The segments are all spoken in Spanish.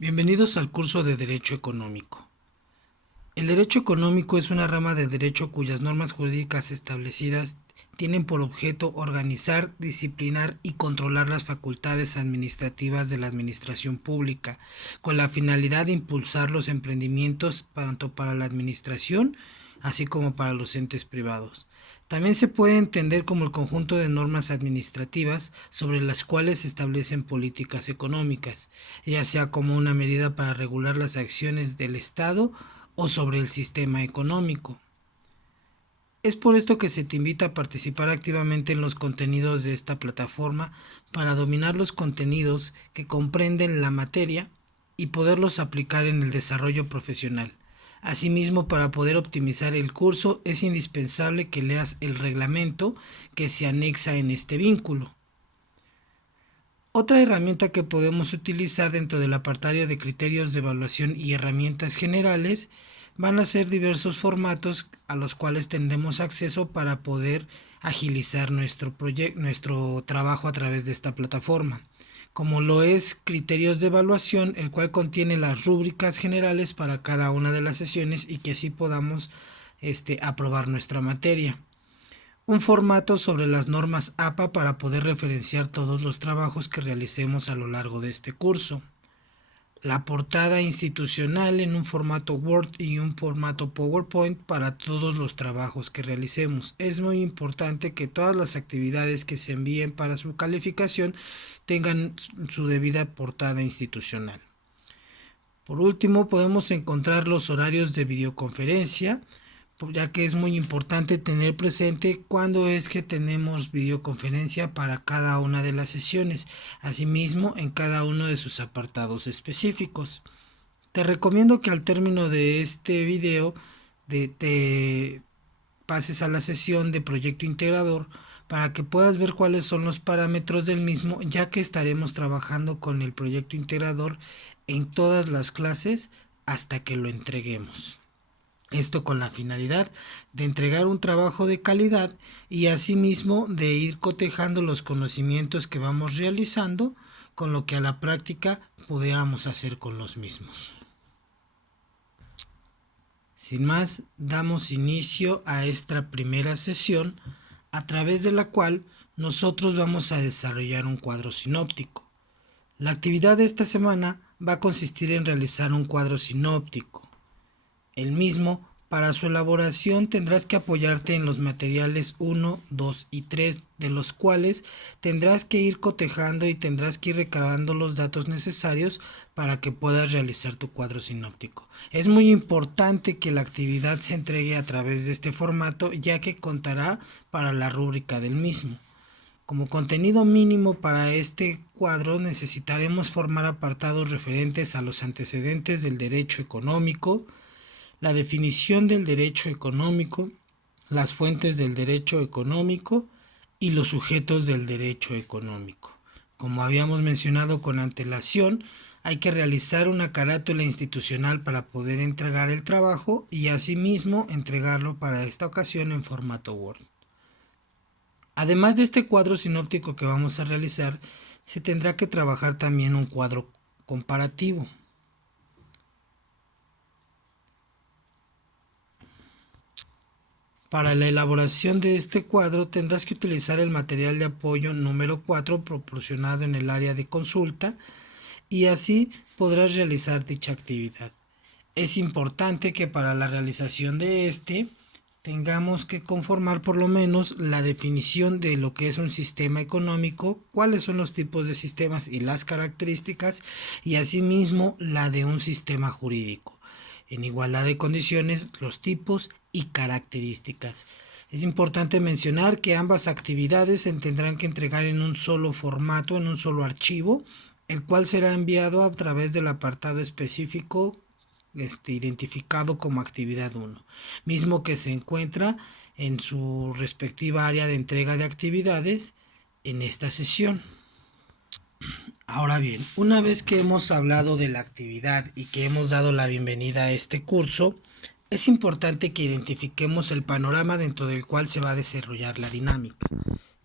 Bienvenidos al curso de Derecho Económico. El derecho económico es una rama de derecho cuyas normas jurídicas establecidas tienen por objeto organizar, disciplinar y controlar las facultades administrativas de la administración pública, con la finalidad de impulsar los emprendimientos tanto para la administración así como para los entes privados. También se puede entender como el conjunto de normas administrativas sobre las cuales se establecen políticas económicas, ya sea como una medida para regular las acciones del Estado o sobre el sistema económico. Es por esto que se te invita a participar activamente en los contenidos de esta plataforma para dominar los contenidos que comprenden la materia y poderlos aplicar en el desarrollo profesional. Asimismo, para poder optimizar el curso es indispensable que leas el reglamento que se anexa en este vínculo. Otra herramienta que podemos utilizar dentro del apartado de criterios de evaluación y herramientas generales van a ser diversos formatos a los cuales tendremos acceso para poder agilizar nuestro trabajo a través de esta plataforma, como lo es criterios de evaluación, el cual contiene las rúbricas generales para cada una de las sesiones y que así podamos aprobar nuestra materia. Un formato sobre las normas APA para poder referenciar todos los trabajos que realicemos a lo largo de este curso. La portada institucional en un formato Word y un formato PowerPoint para todos los trabajos que realicemos. Es muy importante que todas las actividades que se envíen para su calificación tengan su debida portada institucional. Por último, podemos encontrar los horarios de videoconferencia, ya que es muy importante tener presente cuándo es que tenemos videoconferencia para cada una de las sesiones, asimismo en cada uno de sus apartados específicos. Te recomiendo que al término de este video te pases a la sesión de proyecto integrador para que puedas ver cuáles son los parámetros del mismo, ya que estaremos trabajando con el proyecto integrador en todas las clases hasta que lo entreguemos. Esto con la finalidad de entregar un trabajo de calidad y asimismo de ir cotejando los conocimientos que vamos realizando con lo que a la práctica pudiéramos hacer con los mismos. Sin más, damos inicio a esta primera sesión a través de la cual nosotros vamos a desarrollar un cuadro sinóptico. La actividad de esta semana va a consistir en realizar un cuadro sinóptico. El mismo, para su elaboración tendrás que apoyarte en los materiales 1, 2 y 3, de los cuales tendrás que ir cotejando y tendrás que ir recabando los datos necesarios para que puedas realizar tu cuadro sinóptico. Es muy importante que la actividad se entregue a través de este formato, ya que contará para la rúbrica del mismo. Como contenido mínimo para este cuadro necesitaremos formar apartados referentes a los antecedentes del derecho económico, la definición del derecho económico, las fuentes del derecho económico y los sujetos del derecho económico. Como habíamos mencionado con antelación, hay que realizar una carátula institucional para poder entregar el trabajo y asimismo entregarlo para esta ocasión en formato Word. Además de este cuadro sinóptico que vamos a realizar, se tendrá que trabajar también un cuadro comparativo. Para la elaboración de este cuadro tendrás que utilizar el material de apoyo número 4 proporcionado en el área de consulta y así podrás realizar dicha actividad. Es importante que para la realización de tengamos que conformar por lo menos la definición de lo que es un sistema económico, cuáles son los tipos de sistemas y las características, y asimismo la de un sistema jurídico. En igualdad de condiciones, los tipos y características. Es importante mencionar que ambas actividades se tendrán que entregar en un solo formato, en un solo archivo, el cual será enviado a través del apartado específico identificado como actividad 1, mismo que se encuentra en su respectiva área de entrega de actividades en esta sesión. Ahora bien, una vez que hemos hablado de la actividad y que hemos dado la bienvenida a este curso, es importante que identifiquemos el panorama dentro del cual se va a desarrollar la dinámica.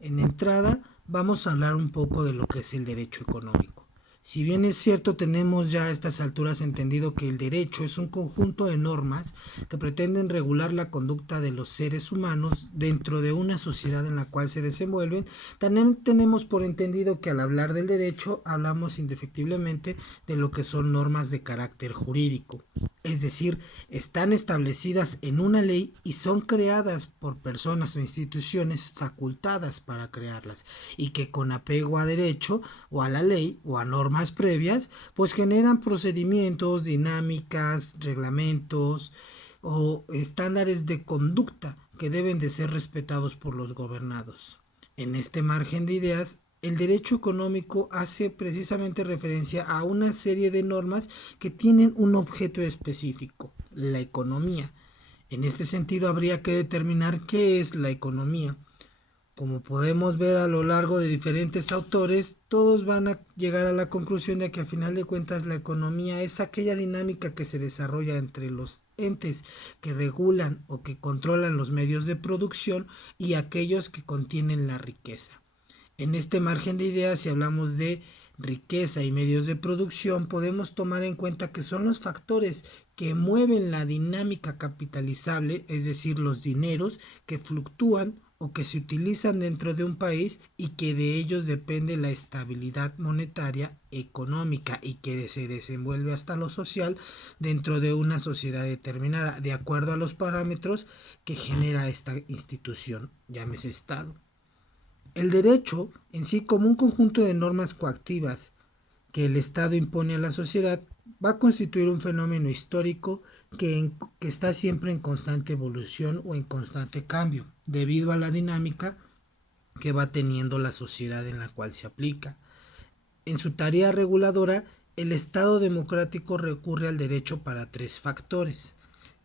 En entrada, vamos a hablar un poco de lo que es el derecho económico. Si bien es cierto, tenemos ya a estas alturas entendido que el derecho es un conjunto de normas que pretenden regular la conducta de los seres humanos dentro de una sociedad en la cual se desenvuelven, también tenemos por entendido que al hablar del derecho hablamos indefectiblemente de lo que son normas de carácter jurídico. Es decir, están establecidas en una ley y son creadas por personas o instituciones facultadas para crearlas y que con apego a derecho o a la ley o a normas previas, pues generan procedimientos, dinámicas, reglamentos o estándares de conducta que deben de ser respetados por los gobernados. En este margen de ideas, el derecho económico hace precisamente referencia a una serie de normas que tienen un objeto específico, la economía. En este sentido, habría que determinar qué es la economía. Como podemos ver a lo largo de diferentes autores, todos van a llegar a la conclusión de que a final de cuentas la economía es aquella dinámica que se desarrolla entre los entes que regulan o que controlan los medios de producción y aquellos que contienen la riqueza. En este margen de ideas, si hablamos de riqueza y medios de producción, podemos tomar en cuenta que son los factores que mueven la dinámica capitalizable, es decir, los dineros que fluctúan o que se utilizan dentro de un país y que de ellos depende la estabilidad monetaria, económica y que se desenvuelve hasta lo social dentro de una sociedad determinada, de acuerdo a los parámetros que genera esta institución, llámese Estado. El derecho en sí, como un conjunto de normas coactivas que el Estado impone a la sociedad, va a constituir un fenómeno histórico que está siempre en constante evolución o en constante cambio, debido a la dinámica que va teniendo la sociedad en la cual se aplica. En su tarea reguladora, el Estado democrático recurre al derecho para tres factores.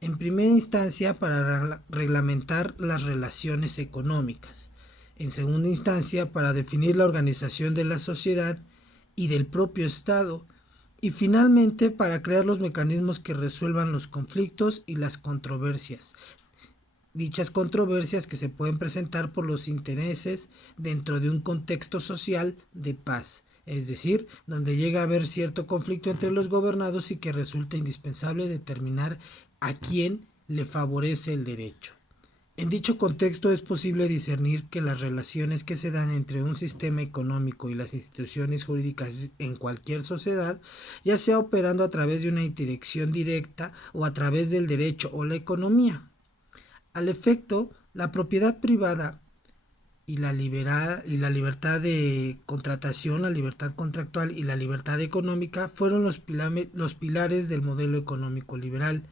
En primera instancia, para reglamentar las relaciones económicas. En segunda instancia, para definir la organización de la sociedad y del propio Estado. Y finalmente, para crear los mecanismos que resuelvan los conflictos y las controversias. Dichas controversias que se pueden presentar por los intereses dentro de un contexto social de paz, es decir, donde llega a haber cierto conflicto entre los gobernados y que resulta indispensable determinar a quién le favorece el derecho. En dicho contexto es posible discernir que las relaciones que se dan entre un sistema económico y las instituciones jurídicas en cualquier sociedad, ya sea operando a través de una interacción directa o a través del derecho o la economía. Al efecto, la propiedad privada y la libertad de contratación, la libertad contractual y la libertad económica fueron los pilares del modelo económico liberal,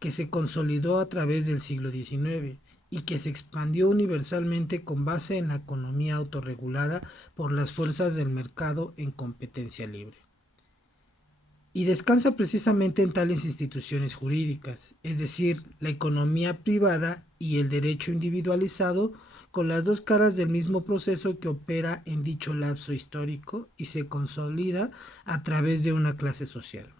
que se consolidó a través del siglo XIX y que se expandió universalmente con base en la economía autorregulada por las fuerzas del mercado en competencia libre. Y descansa precisamente en tales instituciones jurídicas, es decir, la economía privada y el derecho individualizado, con las dos caras del mismo proceso que opera en dicho lapso histórico y se consolida a través de una clase social,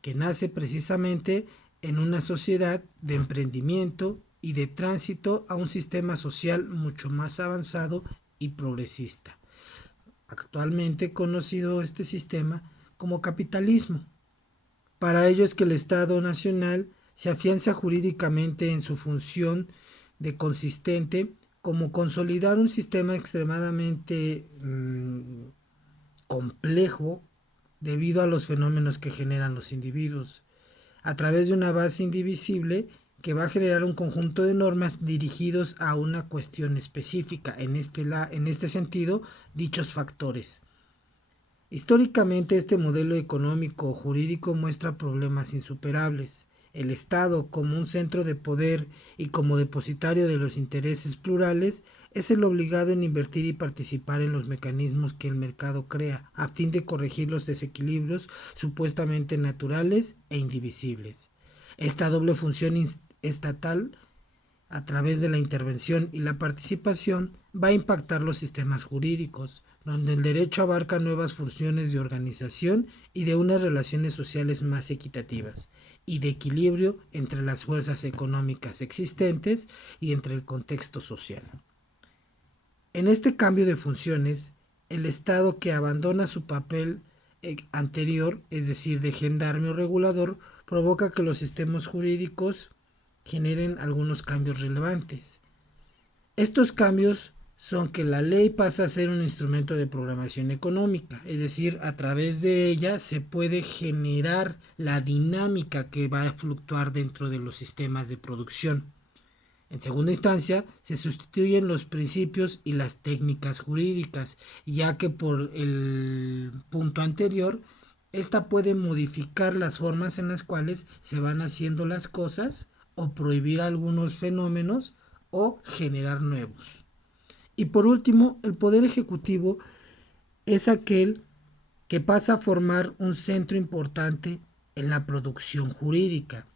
que nace precisamente en una sociedad de emprendimiento y de tránsito a un sistema social mucho más avanzado y progresista. Actualmente conocido este sistema como capitalismo. Para ello es que el Estado nacional se afianza jurídicamente en su función de consistente como consolidar un sistema extremadamente complejo debido a los fenómenos que generan los individuos, a través de una base indivisible que va a generar un conjunto de normas dirigidos a una cuestión específica, en este sentido, dichos factores. Históricamente este modelo económico jurídico muestra problemas insuperables. El Estado, como un centro de poder y como depositario de los intereses plurales, es el obligado en invertir y participar en los mecanismos que el mercado crea, a fin de corregir los desequilibrios supuestamente naturales e indivisibles. Esta doble función estatal, a través de la intervención y la participación, va a impactar los sistemas jurídicos, donde el derecho abarca nuevas funciones de organización y de unas relaciones sociales más equitativas y de equilibrio entre las fuerzas económicas existentes y entre el contexto social. En este cambio de funciones, el Estado, que abandona su papel anterior, es decir, de gendarme o regulador, provoca que los sistemas jurídicos generen algunos cambios relevantes. Estos cambios son que la ley pasa a ser un instrumento de programación económica, es decir, a través de ella se puede generar la dinámica que va a fluctuar dentro de los sistemas de producción. En segunda instancia, se sustituyen los principios y las técnicas jurídicas, ya que por el punto anterior, esta puede modificar las formas en las cuales se van haciendo las cosas o prohibir algunos fenómenos o generar nuevos. Y por último, el poder ejecutivo es aquel que pasa a formar un centro importante en la producción jurídica,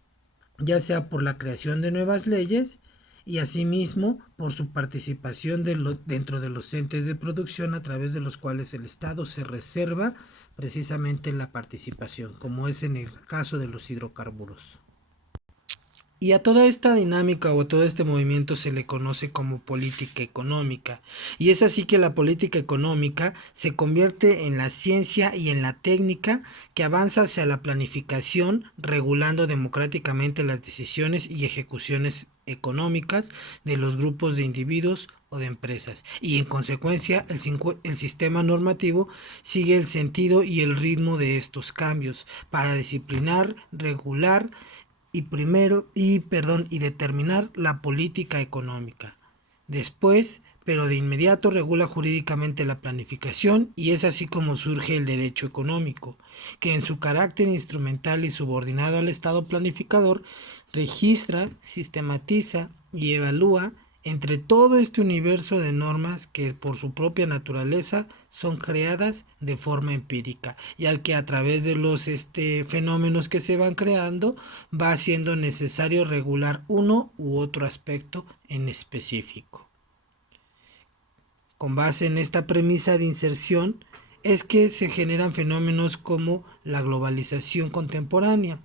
ya sea por la creación de nuevas leyes y asimismo por su participación dentro de los entes de producción a través de los cuales el Estado se reserva precisamente la participación, como es en el caso de los hidrocarburos. Y a toda esta dinámica o a todo este movimiento se le conoce como política económica. Y es así que la política económica se convierte en la ciencia y en la técnica que avanza hacia la planificación, regulando democráticamente las decisiones y ejecuciones económicas de los grupos de individuos o de empresas. Y en consecuencia el sistema normativo sigue el sentido y el ritmo de estos cambios para disciplinar, regular y determinar la política económica. Después, pero de inmediato regula jurídicamente la planificación y es así como surge el derecho económico, que en su carácter instrumental y subordinado al Estado planificador, registra, sistematiza y evalúa entre todo este universo de normas que por su propia naturaleza son creadas de forma empírica, ya que a través de los fenómenos que se van creando va siendo necesario regular uno u otro aspecto en específico. Con base en esta premisa de inserción es que se generan fenómenos como la globalización contemporánea,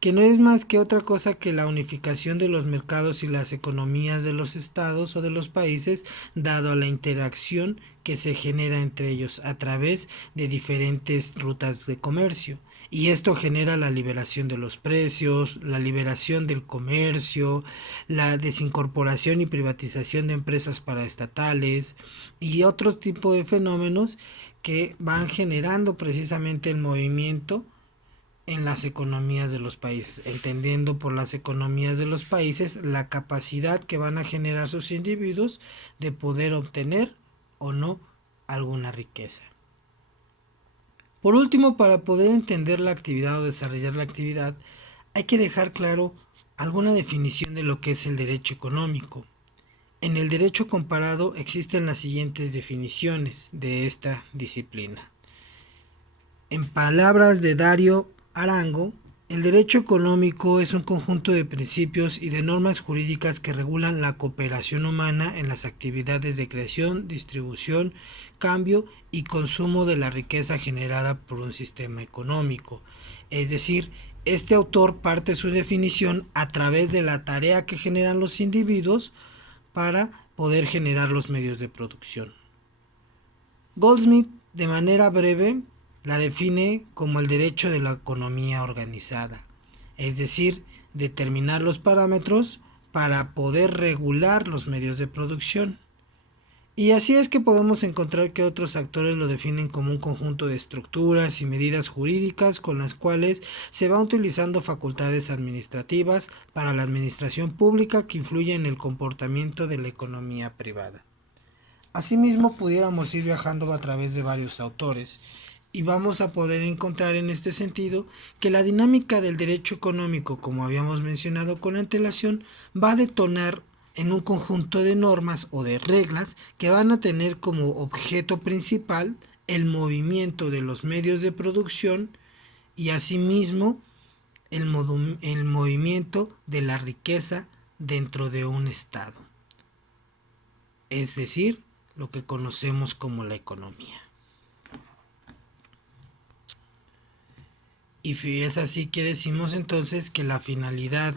que no es más que otra cosa que la unificación de los mercados y las economías de los estados o de los países, dado a la interacción que se genera entre ellos a través de diferentes rutas de comercio. Y esto genera la liberación de los precios, la liberación del comercio, la desincorporación y privatización de empresas paraestatales y otro tipo de fenómenos que van generando precisamente el movimiento en las economías de los países, entendiendo por las economías de los países la capacidad que van a generar sus individuos de poder obtener o no alguna riqueza. Por último, para poder entender la actividad o desarrollar la actividad, hay que dejar claro alguna definición de lo que es el derecho económico. En el derecho comparado existen las siguientes definiciones de esta disciplina. En palabras de Dario Arango, el derecho económico es un conjunto de principios y de normas jurídicas que regulan la cooperación humana en las actividades de creación, distribución, cambio y consumo de la riqueza generada por un sistema económico. Es decir, este autor parte su definición a través de la tarea que generan los individuos para poder generar los medios de producción. Goldsmith, de manera breve, la define como el derecho de la economía organizada, es decir, determinar los parámetros para poder regular los medios de producción. Y así es que podemos encontrar que otros actores lo definen como un conjunto de estructuras y medidas jurídicas con las cuales se van utilizando facultades administrativas para la administración pública que influyen en el comportamiento de la economía privada. Asimismo, pudiéramos ir viajando a través de varios autores y vamos a poder encontrar en este sentido que la dinámica del derecho económico, como habíamos mencionado con antelación, va a detonar en un conjunto de normas o de reglas que van a tener como objeto principal el movimiento de los medios de producción y asimismo el movimiento de la riqueza dentro de un estado, es decir, lo que conocemos como la economía. Y es así que decimos entonces que la finalidad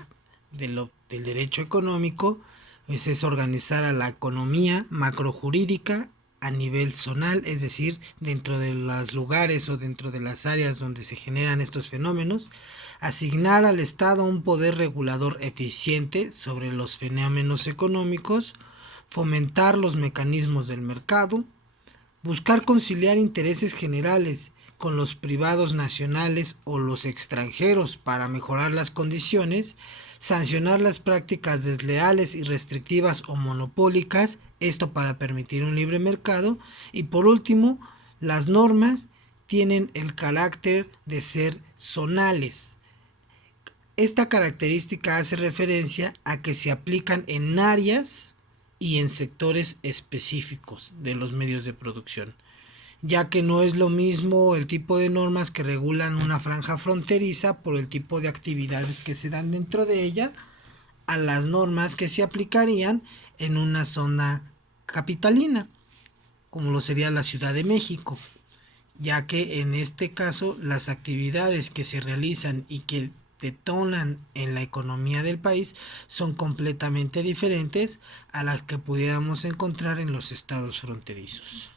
del derecho económico es organizar a la economía macrojurídica a nivel zonal, es decir, dentro de los lugares o dentro de las áreas donde se generan estos fenómenos, asignar al Estado un poder regulador eficiente sobre los fenómenos económicos, fomentar los mecanismos del mercado, buscar conciliar intereses generales con los privados nacionales o los extranjeros para mejorar las condiciones, sancionar las prácticas desleales y restrictivas o monopólicas, esto para permitir un libre mercado, y por último, las normas tienen el carácter de ser zonales. Esta característica hace referencia a que se aplican en áreas y en sectores específicos de los medios de producción, ya que no es lo mismo el tipo de normas que regulan una franja fronteriza por el tipo de actividades que se dan dentro de ella a las normas que se aplicarían en una zona capitalina, como lo sería la Ciudad de México, ya que en este caso las actividades que se realizan y que detonan en la economía del país son completamente diferentes a las que pudiéramos encontrar en los estados fronterizos.